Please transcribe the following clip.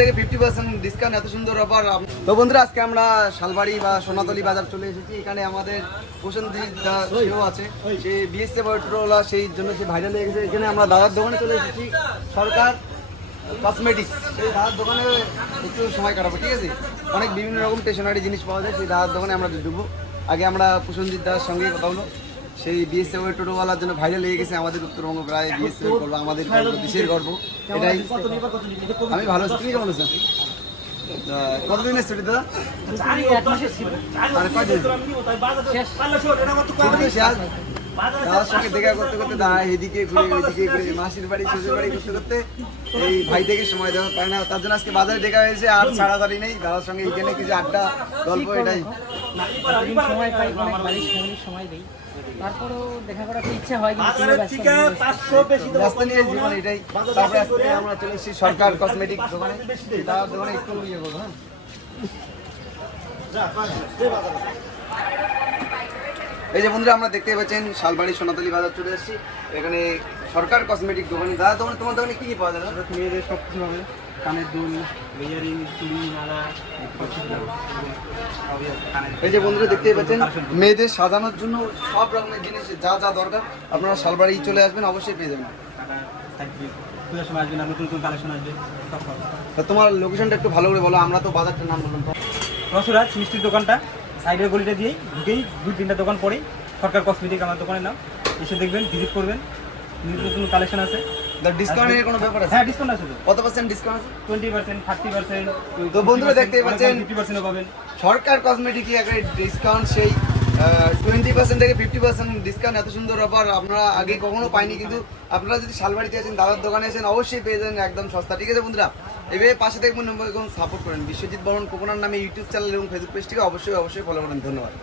থেকে fifty discount সুন্দর offer আজকে আমরা শালবাড়ি বা সোনাতলি বাজার চলে এসেছি। এখানে আমাদের আছে। সেই জন্য ভাইরাল হয়ে গেছে। এখানে আমরা দাদার দোকানে চলে এসেছি। সরকার কসমেটিক্স সেই দাদার দোকানে একটু সময় কাটাবো, ঠিক আছে? অনেক বিভিন্ন রকম স্টেশনারি জিনিস পাওয়া যায়। সেই দাদার দোকানে আমরা ঢুকবো। আগে আমরা প্রসেনজিৎ দার সঙ্গে কথা হলো সেই বিএসএফ এর টোটোওয়ালার জন্য ভাইরাল হয়ে গেছে আমাদের উত্তরবঙ্গ প্রায় বিএসএফ গর্ব আমাদের গর্ব দেশের গর্ব এটাই আমি ভালো আছি তুমি কেমন আছো কতদিনের ছুটি দাদা মানে কয়দিন দাদার সঙ্গে দেখা করতে করতে দাঁড়ায় এদিকে ঘুরে ওইদিকে ঘুরে মাসির বাড়ি শ্বশুর বাড়ি করতে করতে এই ভাই থেকে সময় দেওয়া পায় না। তার জন্য আজকে বাজারে দেখা হয়েছে আর ছাড়াছাড়ি নেই। দাদার সঙ্গে এখানে কিছু আড্ডা গল্প এটাই। সময় পাই বাড়ির সময় দিই। তারপরেও দেখা করার তো ইচ্ছা হয় ব্যস্ত নিয়ে জীবন এটাই। তারপরে আজকে আমরা চলে এসেছি সরকার কসমেটিক দোকানে। সেই দাদার দোকানে একটু ইয়ে করব হ্যাঁ? এই যে বন্ধুরা আমরা দেখতে পাচ্ছেন শালবাড়ি সোনাতলি বাজার চলে এসেছি। এখানে সরকার কসমেটিক দোকানে। দাদা তোমার তোমার দোকানে কি কি পাওয়া যায় দাদা? মেয়েদের সব কিছু হবে কানের দুল ইয়ারিং চুড়ি মালা এই যে বন্ধুরা দেখতেই পাচ্ছেন মেয়েদের সাজানোর জন্য সব রকমের জিনিস যা যা দরকার আপনারা শালবাড়ি চলে আসবেন অবশ্যই পেয়ে যাবেন। তোমার লোকেশনটা একটু ভালো করে বলো আমরা তো বাজারটার নাম বললাম তো। রসুরাজ মিষ্টির দোকানটা। সাইডের গলিটা দিয়েই ঢুকেই দুই তিনটা দোকান পরেই সরকার কসমেটিক আমার দোকানের নাম। এসে দেখবেন ভিজিট করবেন। নতুন কালেকশন আছে। ডিসকাউন্টের কোনো ব্যাপার আছে? হ্যাঁ ডিসকাউন্ট আছে কত পার্সেন্ট ডিসকাউন্ট আছে? টোয়েন্টি পার্সেন্ট থার্টি পার্সেন্ট তো বন্ধুরা দেখতেই পাচ্ছেন। ফিফটি পার্সেন্টও পাবেন। সরকার একটা ডিসকাউন্ট সেই টোয়েন্টি পার্সেন্ট থেকে ফিফটি পার্সেন্ট ডিসকাউন্ট এত সুন্দর অফার আপনারা আগে কখনো পাইনি কিন্তু আপনারা যদি শালবাড়িতে আছেন দাদার দোকানে আছেন অবশ্যই পেয়ে যাবেন একদম সস্তা। ঠিক আছে বন্ধুরা? এভাবে পাশে দেখবেন এবং সাপোর্ট করেন। বিশ্বজিৎ বরণ কোকোনার নামে ইউটিউব চ্যানেল এবং ফেসবুক পেজটিকে অবশ্যই অবশ্যই ফলো করেন। ধন্যবাদ।